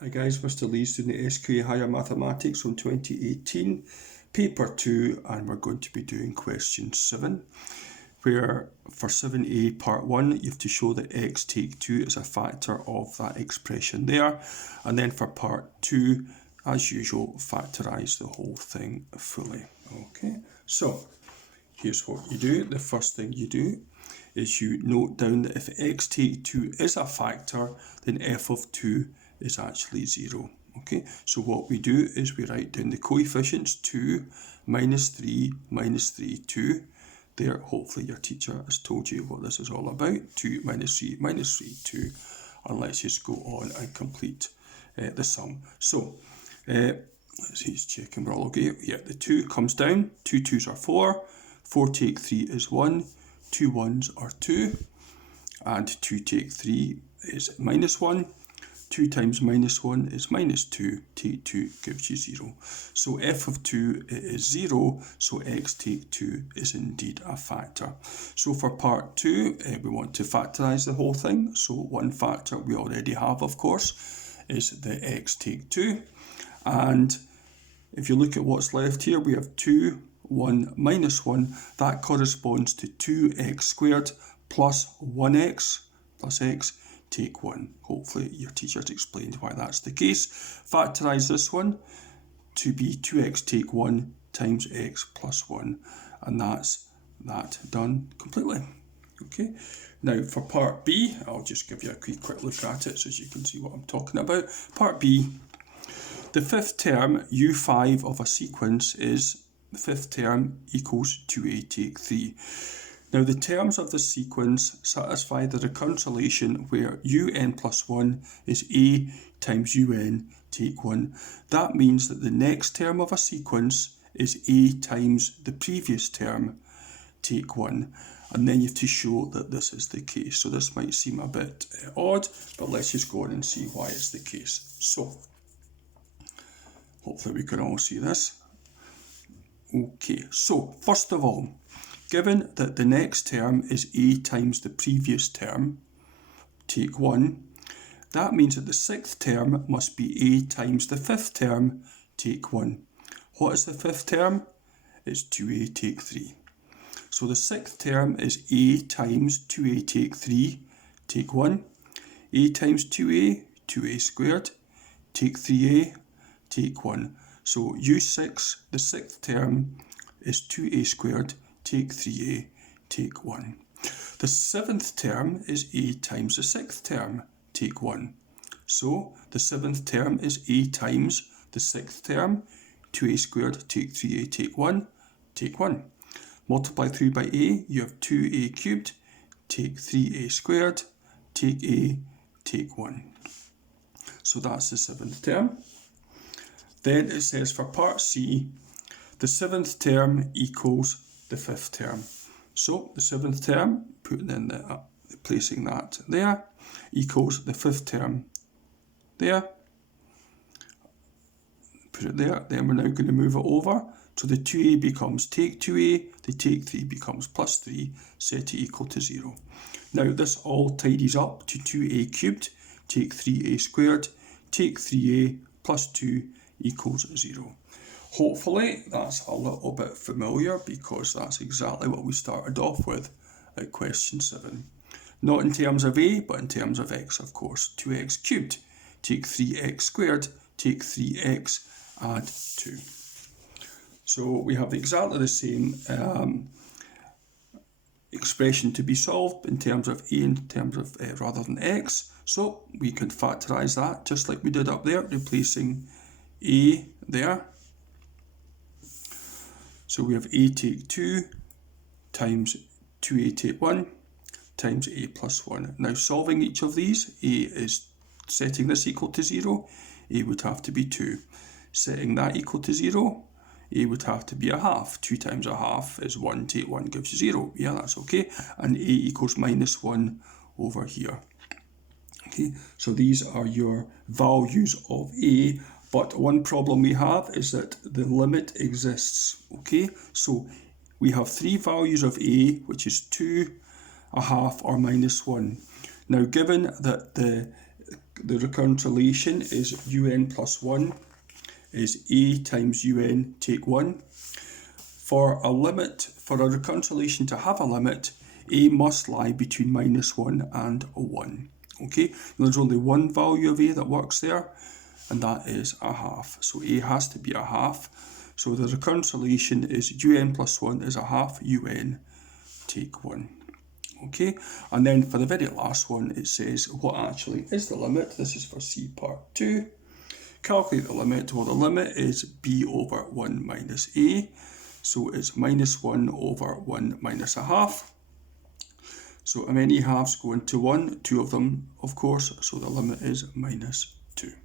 Hi guys, Mr. Lee's doing the SQA Higher Mathematics on 2018, paper 2, and we're going to be doing question 7, where for 7a part 1 you have to show that x take 2 is a factor of that expression there, and then for part 2, as usual, factorise the whole thing fully. Okay, so here's what you do. The first thing you do is you note down that if x take 2 is a factor, then f of 2 is actually 0. Okay, so what we do is we write down the coefficients 2, minus 3, minus 3, 2. There, hopefully your teacher has told you what this is all about. 2 minus 3, minus 3, 2. And let's just go on and complete the sum. So, let's see, he's checking we're all okay. Yeah, the 2 comes down. 2 2s are 4. 4 take 3 is 1. 2 1s are 2. And 2 take 3 is minus 1. 2 times minus 1 is minus 2. Take 2 gives you 0. So f of 2 is 0. So x take 2 is indeed a factor. So for part 2, we want to factorise the whole thing. So one factor we already have, of course, is the x take 2. And if you look at what's left here, we have 2, 1, minus 1. That corresponds to 2x squared plus 1x plus x. Take 1. Hopefully your teacher's explained why that's the case. Factorise this one to be 2x take 1 times x plus 1. And that's that done completely. Okay. Now for part B, I'll just give you a quick look at it so you can see what I'm talking about. Part B, the fifth term, u5 of a sequence is, the fifth term equals 2a take 3. Now the terms of the sequence satisfy the reconciliation where un plus 1 is a times un take 1. That means that the next term of a sequence is a times the previous term take 1. And then you have to show that this is the case. So this might seem a bit odd, but let's just go on and see why it's the case. So hopefully we can all see this. Okay, so first of all, given that the next term is a times the previous term, take 1, that means that the sixth term must be a times the fifth term, take 1. What is the fifth term? It's 2a take 3. So the sixth term is a times 2a take 3, take 1. a times 2a, 2a squared, take 3a, take 1. So u6, the sixth term, is 2a squared, take 3a, take 1. The seventh term is a times the sixth term, take 1. So the seventh term is a times the sixth term, 2a squared, take 3a, take 1, take 1. Multiply through by a, you have 2a cubed, take 3a squared, take a, take 1. So that's the seventh term. Then it says for part C, the seventh term equals the fifth term. So the seventh term, putting in placing that there, equals the fifth term there. Put it there. Then we're now going to move it over. So the 2a becomes take 2a, the take 3 becomes plus 3, set it equal to 0. Now this all tidies up to 2a cubed, take 3a squared, take 3a plus 2 equals 0. Hopefully that's a little bit familiar because that's exactly what we started off with at question 7. Not in terms of a, but in terms of x, of course. 2x cubed, take 3x squared, take 3x, add 2. So we have exactly the same expression to be solved in terms of a in terms of rather than x. So we can factorise that just like we did up there, replacing a there. So we have a take 2 times 2a take 1 times a plus 1. Now solving each of these, a is setting this equal to 0, a would have to be 2. Setting that equal to 0, a would have to be a half. 2 times a half is 1, take 1 gives you 0. Yeah, that's okay. And a equals minus 1 over here. Okay, so these are your values of a. But one problem we have is that the limit exists, okay? So we have 3 values of a, which is 2, a half, or minus 1. Now, given that the the recurrent relation is un plus 1 is a times un take 1. For a recurrent relation to have a limit, a must lie between -1 and 1. Okay, there's only one value of a that works there, and that is a half. So a has to be a half. So the recurrent relation is un plus 1 is a half un take 1. Okay, and then for the very last one, it says what actually is the limit. This is for C part 2. Calculate the limit. Well, the limit is b over 1 minus a. So it's -1 over 1 minus a half. So how many halves go into 1? 2 of them, of course. So the limit is -2.